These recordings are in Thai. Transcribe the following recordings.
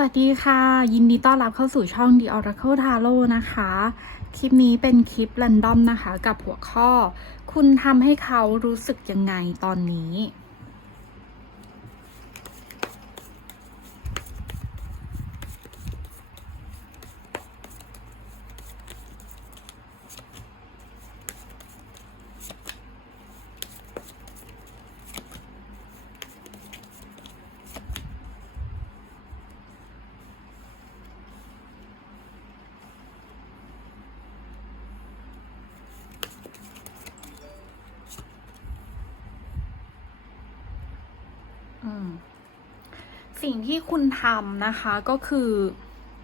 วัสดีค่ะ ยินดีต้อนรับเข้าสู่ช่อง The Oracle Tarot นะคะ คลิปนี้เป็นคลิป r รนดอมนะคะ กับหัวข้อ คุณทำให้เขารู้สึกยังไงตอนนี้ สิ่งที่คุณทำนะคะก็คือ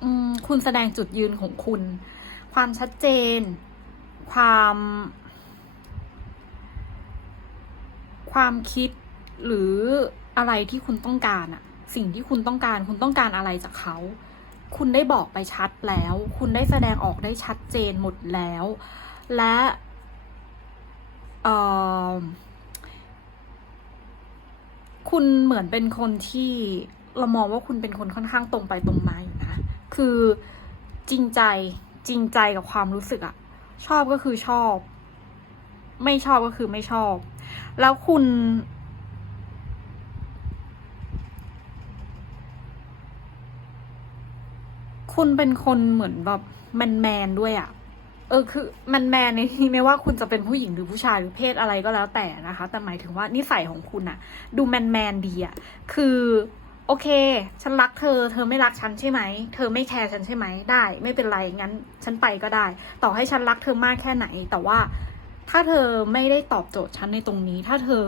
อคุณแสดงจุดยืนของคุณ ความชัดเจน ความ ความคิดหรืออะไรที่คุณต้องการอะสิ่งที่คุณต้องการคุณต้องการอะไรจากเขา คุณได้บอกไปชัดแล้ว คุณได้แสดงออกได้ชัดเจนหมดแล้ว และเออคุณเหมือนเป็นคนที่ เรามองว่าคุณเป็นคนค่อนข้างตรงไปตรงมาอยู่นะ คือจริงใจจริงใจกับความรู้สึกอะชอบก็คือชอบ ไม่ชอบก็คือไม่ชอบ แล้วคุณ คุณเป็นคนเหมือนแบบแมนแมนด้วยอะเออคือแมนแมนในที่ไม่ว่าคุณจะเป็นผู้หญิงหรือผู้ชายหรือเพศอะไรก็แล้วแต่นะคะ แต่หมายถึงว่านิสัยของคุณอะดูแมนแมนดีอะคือ โอเค ฉันรักเธอ เธอไม่รักฉันใช่ไหม เธอไม่แคร์ฉันใช่ไหม ได้ ไม่เป็นไร งั้น ฉันไปก็ได้ ต่อให้ฉันรักเธอมากแค่ไหน แต่ว่า ถ้าเธอไม่ได้ตอบโจทย์ฉันในตรงนี้ ถ้าเธอ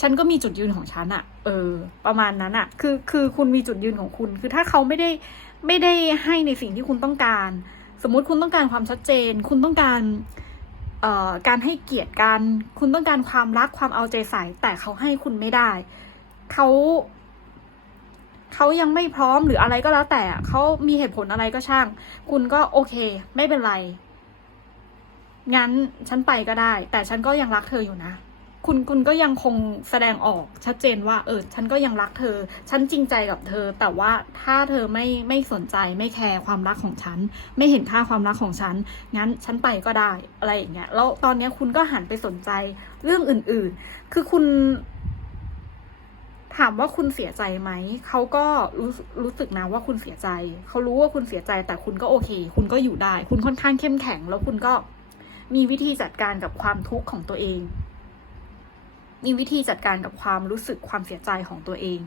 ฉันก็มีจุดยืนของฉันอะเออ ประมาณนั้นอะคือ คือคุณมีจุดยืนของคุณ คือถ้าเขาไม่ได้ ไม่ได้ให้ในสิ่งที่คุณต้องการ สมมุติคุณต้องการความชัดเจน คุณต้องการเอ่อการให้เกียรติกัน คุณต้องการความรักความเอาใจใส่ แต่เขาให้คุณไม่ได้ เขา เขายังไม่พร้อมหรืออะไรก็แล้วแต่เขามีเหตุผลอะไรก็ช่าง คุณก็โอเค ไม่เป็นไร งั้นฉันไปก็ได้ แต่ฉันก็ยังรักเธออยู่นะ คุณคุณก็ยังคงแสดงออกชัดเจนว่า เออ ฉันก็ยังรักเธอ ฉันจริงใจกับเธอ แต่ว่าถ้าเธอไม่ไม่สนใจไม่แคร์ความรักของฉัน ไม่เห็นค่าความรักของฉัน งั้นฉันไปก็ได้อะไรอย่างเงี้ย แล้วตอนนี้คุณก็หันไปสนใจเรื่องอื่น ๆ คือคุณ ถามว่าคุณเสียใจไหม เขาก็รู้รู้สึกนะว่าคุณเสียใจ เขารู้ว่าคุณเสียใจแต่คุณก็โอเค คุณก็อยู่ได้ คุณค่อนข้างเข้มแข็ง แล้วคุณก็มีวิธีจัดการกับความทุกข์ของตัวเอง มีวิธีจัดการกับความรู้สึกความเสียใจของตัวเอง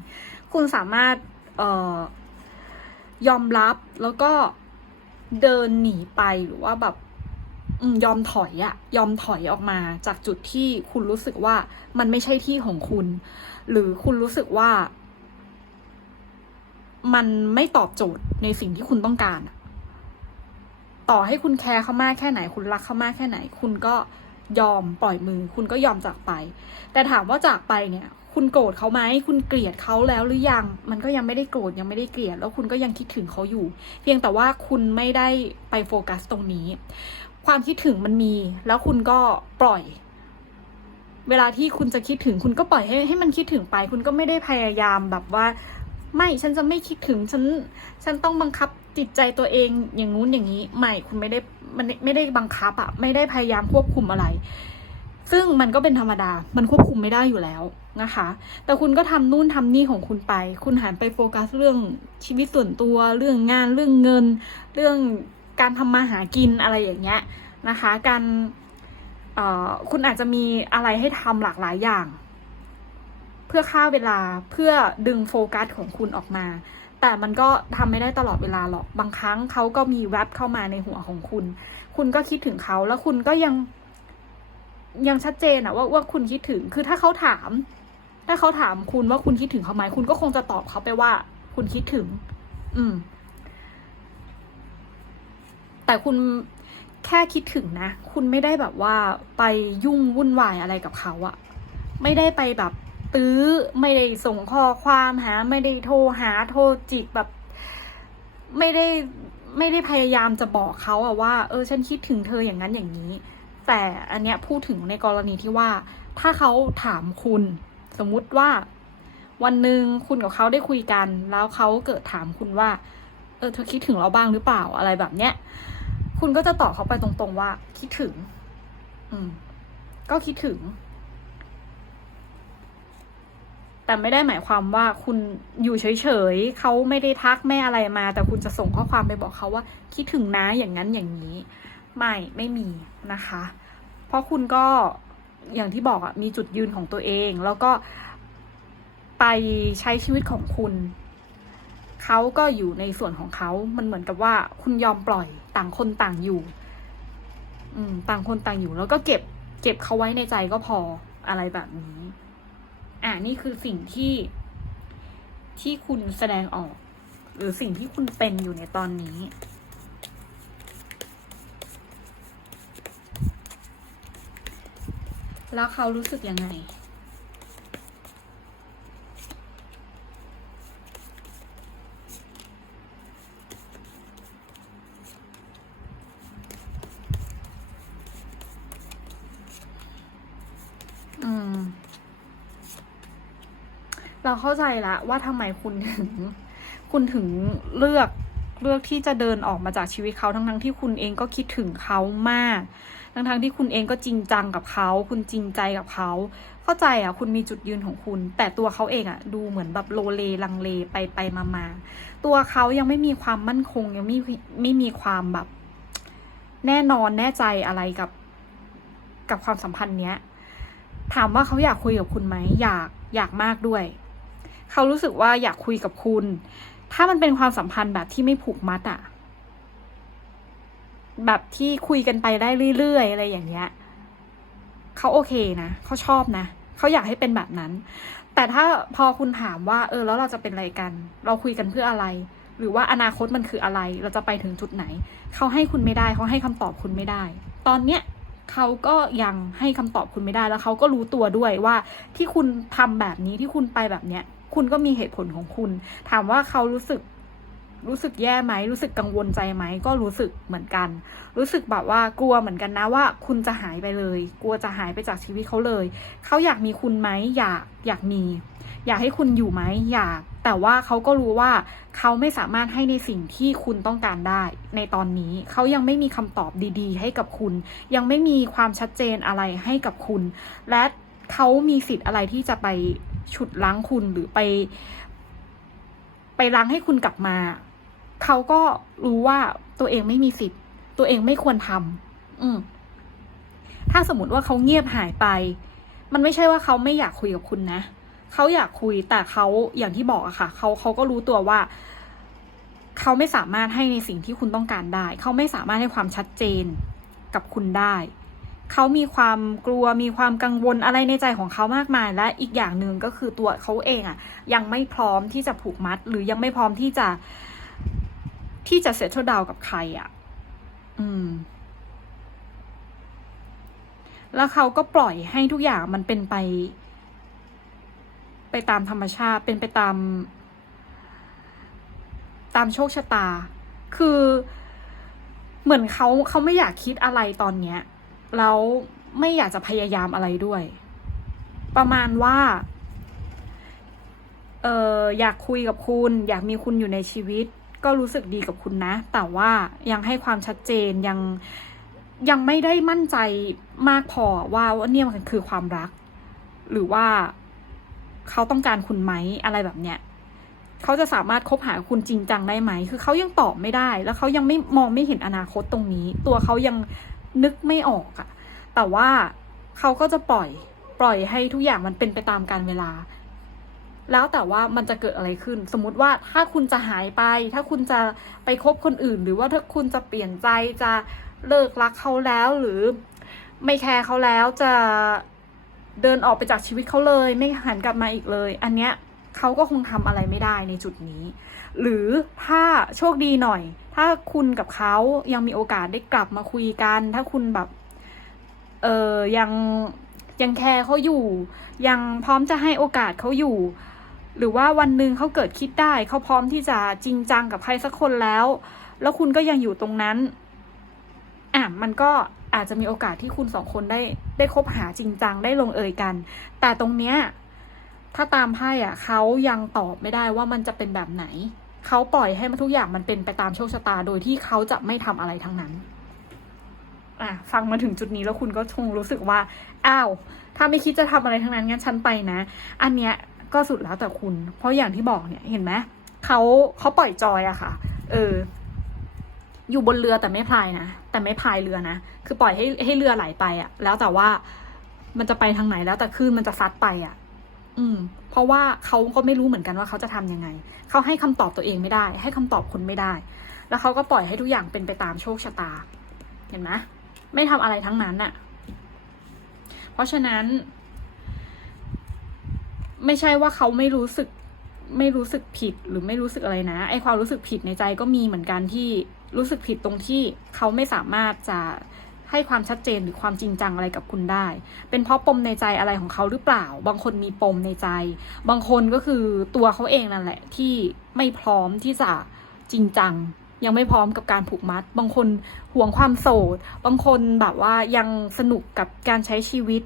คุณสามารถเอ่อยอมรับแล้วก็เดินหนีไปหรือว่าแบบ ยอมถอยอะยอมถอยออกมาจากจุดที่คุณรู้สึกว่ามันไม่ใช่ที่ของคุณ หรือคุณรู้สึกว่า มันไม่ตอบโจทย์ในสิ่งที่คุณต้องการ ต่อให้คุณแคร์เขามากแค่ไหน คุณรักเขามากแค่ไหน คุณก็ยอมปล่อยมือ คุณก็ยอมจากไป แต่ถามว่าจากไปเนี่ย คุณโกรธเขาไหมคุณเกลียดเขาแล้วหรือยัง มันก็ยังไม่ได้โกรธยังไม่ได้เกลียด แล้วคุณก็ยังคิดถึงเขาอยู่ เพียงแต่ว่าคุณไม่ได้ไปโฟกัสตรงนี้ ความคิดถึงมันมี แล้วคุณก็ปล่อย เวลาที่คุณจะคิดถึง คุณก็ปล่อยให้ให้มันคิดถึงไป คุณก็ไม่ได้พยายามแบบว่า ไม่ฉันจะไม่คิดถึงฉันฉันต้องบังคับจิตใจตัวเองอย่างงู้นอย่างนี้ ไม่คุณไม่ได้มันไม่ได้บังคับอะไม่ได้พยายามควบคุมอะไร ซึ่งมันก็เป็นธรรมดา มันควบคุมไม่ได้อยู่แล้วนะคะ แต่คุณก็ทำนู่นทำนี่ของคุณไป คุณหันไปโฟกัสเรื่องชีวิตส่วนตัว เรื่องงาน เรื่องเงิน เรื่อง การทำมาหากินอะไรอย่างเงี้ยนะคะ การเอ่อคุณอาจจะมีอะไรให้ทำหลากหลายอย่าง เพื่อฆ่าเวลาเพื่อดึงโฟกัสของคุณออกมา แต่มันก็ทำไม่ได้ตลอดเวลาหรอก บางครั้งเขาก็มีแวบเข้ามาในหัวของคุณ คุณก็คิดถึงเขาแล้วคุณก็ยังยังชัดเจนอะว่าว่าคุณคิดถึงคือถ้าเขาถาม ถ้าเขาถามคุณว่าคุณคิดถึงเขาไหมคุณก็คงจะตอบเขาไปว่า คุณคิดถึง อืม แต่คุณแค่คิดถึงนะ คุณไม่ได้แบบว่าไปยุ่งวุ่นวายอะไรกับเขาอะไม่ได้ไปแบบตื้อไม่ได้ส่งข้อความหา ไม่ได้โทรหาโทรจิกแบบ ไม่ได้ไม่ได้พยายามจะบอกเขาอะว่า เออ ฉันคิดถึงเธออย่างนั้นอย่างนี้ แต่อันเนี้ยพูดถึงในกรณีที่ว่า ถ้าเขาถามคุณ สมมุติว่า วันหนึ่งคุณกับเขาได้คุยกัน แล้วเขาเกิดถามคุณว่า เออ เธอคิดถึงเราบ้างหรือเปล่าอะไรแบบเนี้ย คุณก็จะตอบเขาไปตรงๆว่า คิดถึง อืม ก็คิดถึง แต่ไม่ได้หมายความว่าคุณอยู่เฉยๆเขาไม่ได้ทักไม่อะไรมา แต่คุณจะส่งข้อความไปบอกเขาว่า คิดถึงนะอย่างนั้นอย่างนี้ ไม่ไม่มีนะคะ เพราะคุณก็อย่างที่บอกอะมีจุดยืนของตัวเอง แล้วก็ไปใช้ชีวิตของคุณ เขาก็อยู่ในส่วนของเขา มันเหมือนกับว่าคุณยอมปล่อยต่างคนต่างอยู่ อืม ต่างคนต่างอยู่ แล้วก็เก็บ เก็บเขาไว้ในใจก็พออะไรแบบนี้ อ่านี่คือสิ่งที่ที่คุณแสดงออก หรือสิ่งที่คุณเป็นอยู่ในตอนนี้ แล้วเขารู้สึกยังไง อืม เราเข้าใจละว่าทำไมคุณถึง คุณถึงเลือกเลือกที่จะเดินออกมาจากชีวิตเขาทั้งทั้งๆที่คุณเองก็คิดถึงเขามาก ทั้งทั้งที่คุณเองก็จริงจังกับเขา คุณจริงใจกับเขา เข้าใจอะ คุณมีจุดยืนของคุณ แต่ตัวเขาเองอะ ดูเหมือนแบบโลเลลังเลไปไปมามาตัวเขายังไม่มีความมั่นคง ยังไม่ไม่มีความแบบ แน่นอนแน่ใจอะไรกับ กับความสัมพันธ์เนี้ย ถามว่าเขาอยากคุยกับคุณไหมอยากอยากมากด้วย เขารู้สึกว่าอยากคุยกับคุณ ถ้ามันเป็นความสัมพันธ์แบบที่ไม่ผูกมัดอะแบบที่คุยกันไปได้เรื่อยๆอะไรอย่างเงี้ยเขาโอเคนะเขาชอบนะเขาอยากให้เป็นแบบนั้น แต่ถ้าพอคุณถามว่า เออ แล้วเราจะเป็นอะไรกัน เราคุยกันเพื่ออะไร หรือว่าอนาคตมันคืออะไร เราจะไปถึงจุดไหน เขาให้คุณไม่ได้เขาให้คำตอบคุณไม่ได้ ตอนเนี้ยเขาก็ยังให้คำตอบคุณไม่ได้แล้วเขาก็รู้ตัวด้วยว่าที่คุณทำแบบนี้ที่คุณไปแบบเนี้ย คุณก็มีเหตุผลของคุณ ถามว่าเขารู้สึกรู้สึกแย่ไหม รู้สึกกังวลใจไหม ก็รู้สึกเหมือนกัน รู้สึกแบบว่ากลัวเหมือนกันนะว่า คุณจะหายไปเลย กลัวจะหายไปจากชีวิตเขาเลย เขาอยากมีคุณไหมอยากอยากมี อยากให้คุณอยู่ไหมอยาก แต่ว่าเขาก็รู้ว่าเขาไม่สามารถให้ในสิ่งที่คุณต้องการได้ ในตอนนี้เขายังไม่มีคำตอบดีๆ ให้กับคุณ ยังไม่มีความชัดเจนอะไรให้กับคุณ และเขามีสิทธิ์อะไรที่จะไป ฉุดล้างคุณหรือไป ไปล้างให้คุณกลับมา เขาก็รู้ว่าตัวเองไม่มีสิทธิ์ ตัวเองไม่ควรทำอืม ถ้าสมมติว่าเขาเงียบหายไป มันไม่ใช่ว่าเขาไม่อยากคุยกับคุณนะเขาอยากคุยแต่เขาอย่างที่บอกอะค่ะเขาเขาก็รู้ตัวว่าเขาไม่สามารถให้ในสิ่งที่คุณต้องการได้ เขาไม่สามารถให้ความชัดเจนกับคุณได้ เขามีความกลัวมีความกังวลอะไรในใจของเขามากมาย และอีกอย่างหนึ่งก็คือตัวเขาเองอะยังไม่พร้อมที่จะผูกมัด หรือยังไม่พร้อมที่จะที่จะเซ t เดาวกับใครอะอืม แล้วเขาก็ปล่อยให้ทุกอย่างมันเป็นไป ไปตามธรรมชาติเป็นไปตาม ตามโชคชะตา คือเหมือนเขาเขาไม่อยากคิดอะไรตอนเนี้ย แล้วไม่อยากจะพยายามอะไรด้วย ประมาณว่า เอออยากคุยกับคุณ อยากมีคุณอยู่ในชีวิต ก็รู้สึกดีกับคุณนะ แต่ว่ายังให้ความชัดเจนยังยังไม่ได้มั่นใจมากพอว่าว่าเนี่ยมันคือความรัก หรือว่าเขาต้องการคุณไหมอะไรแบบเนี้ยเขาจะสามารถคบหาคุณจริงจังได้ไหม คือเขายังตอบไม่ได้ แล้วเขายังไม่มองไม่เห็นอนาคตตรงนี้ ตัวเขายัง นึกไม่ออกอะแต่ว่าเขาก็จะปล่อยปล่อยให้ทุกอย่างมันเป็นไปตามการเวลา แล้วแต่ว่ามันจะเกิดอะไรขึ้น สมมติว่าถ้าคุณจะหายไป ถ้าคุณจะไปคบคนอื่น หรือว่าถ้าคุณจะเปลี่ยนใจจะเลิกรักเขาแล้วหรือไม่แคร์เขาแล้วจะเดินออกไปจากชีวิตเขาเลย ไม่หันกลับมาอีกเลย อันเนี้ย เขาก็คงทำอะไรไม่ได้ในจุดนี้ หรือถ้าโชคดีหน่อย ถ้าคุณกับเขายังมีโอกาสได้กลับมาคุยกัน ถ้าคุณแบบ เออยังยังแคร์เขาอยู่ ยังพร้อมจะให้โอกาสเขาอยู่ หรือว่าวันหนึ่งเขาเกิดคิดได้ เขาพร้อมที่จะจริงจังกับใครสักคนแล้ว แล้วคุณก็ยังอยู่ตรงนั้น อะมันก็อาจจะมีโอกาสที่คุณสองคนได้ได้คบหาจริงจังได้ลงเอยกัน แต่ตรงเนี้ย ถ้าตามไพ่อะเขายังตอบไม่ได้ว่ามันจะเป็นแบบไหน เขาปล่อยให้มันทุกอย่างมันเป็นไปตามโชคชะตาโดยที่เขาจะไม่ทำอะไรทั้งนั้น อะฟังมาถึงจุดนี้แล้วคุณก็คงรู้สึกว่า อ้าว ถ้าไม่คิดจะทำอะไรทั้งนั้นงั้นฉันไปนะ อันเนี้ยก็สุดแล้วแต่คุณ เพราะอย่างที่บอกเนี่ยเห็นไหมเขาเขาปล่อยจอยอะค่ะ เออ อยู่บนเรือแต่ไม่พายนะ แต่ไม่พายเรือนะ คือปล่อยให้ให้เรือไหลไปอะแล้วแต่ว่ามันจะไปทางไหนแล้วแต่คลื่นมันจะซัดไปอะ อืม เพราะว่าเขาก็ไม่รู้เหมือนกันว่าเขาจะทำยังไง เขาให้คำตอบตัวเองไม่ได้ ให้คำตอบคุณไม่ได้ แล้วเขาก็ปล่อยให้ทุกอย่างเป็นไปตามโชคชะตา เห็นไหมไม่ทำอะไรทั้งนั้นน่ะเพราะฉะนั้น ไม่ใช่ว่าเขาไม่รู้สึก ไม่รู้สึกผิดหรือไม่รู้สึกอะไรนะ ไอความรู้สึกผิดในใจก็มีเหมือนกันที่รู้สึกผิดตรงที่เขาไม่สามารถจะ ให้ความชัดเจนหรือความจริงจังอะไรกับคุณได้ เป็นเพราะปมในใจอะไรของเขาหรือเปล่า บางคนมีปมในใจ บางคนก็คือตัวเขาเองนั่นแหละ ที่ไม่พร้อมที่จะจริงจัง ยังไม่พร้อมกับการผูกมัด บางคนห่วงความโสด บางคนแบบว่ายังสนุกกับการใช้ชีวิต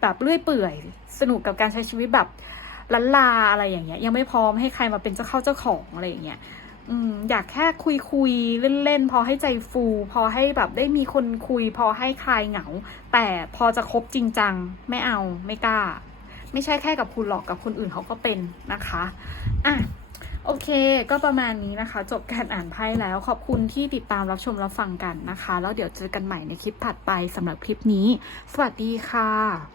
แบบเลื่อยเปื่อย สนุกกับการใช้ชีวิตแบบลันลาอะไรอย่างเงี้ย ยังไม่พร้อมให้ใครมาเป็นเจ้าเข้าเจ้าของอะไรอย่างเงี้ย อืมอยากแค่คุยคุยเล่นเล่นๆ พอให้ใจฟู พอให้แบบได้มีคนคุย พอให้คลายเหงา แต่พอจะคบจริงจังไม่เอาไม่กล้า ไม่ใช่แค่กับคุณหรอกกับคนอื่นเขาก็เป็นนะคะอะโอเค ก็ประมาณนี้นะคะ จบการอ่านไพ่แล้วขอบคุณที่ติดตามรับชมรับฟังกันนะคะ แล้วเดี๋ยวเจอกันใหม่ในคลิปถัดไปสำหรับคลิปนี้ สวัสดีค่ะ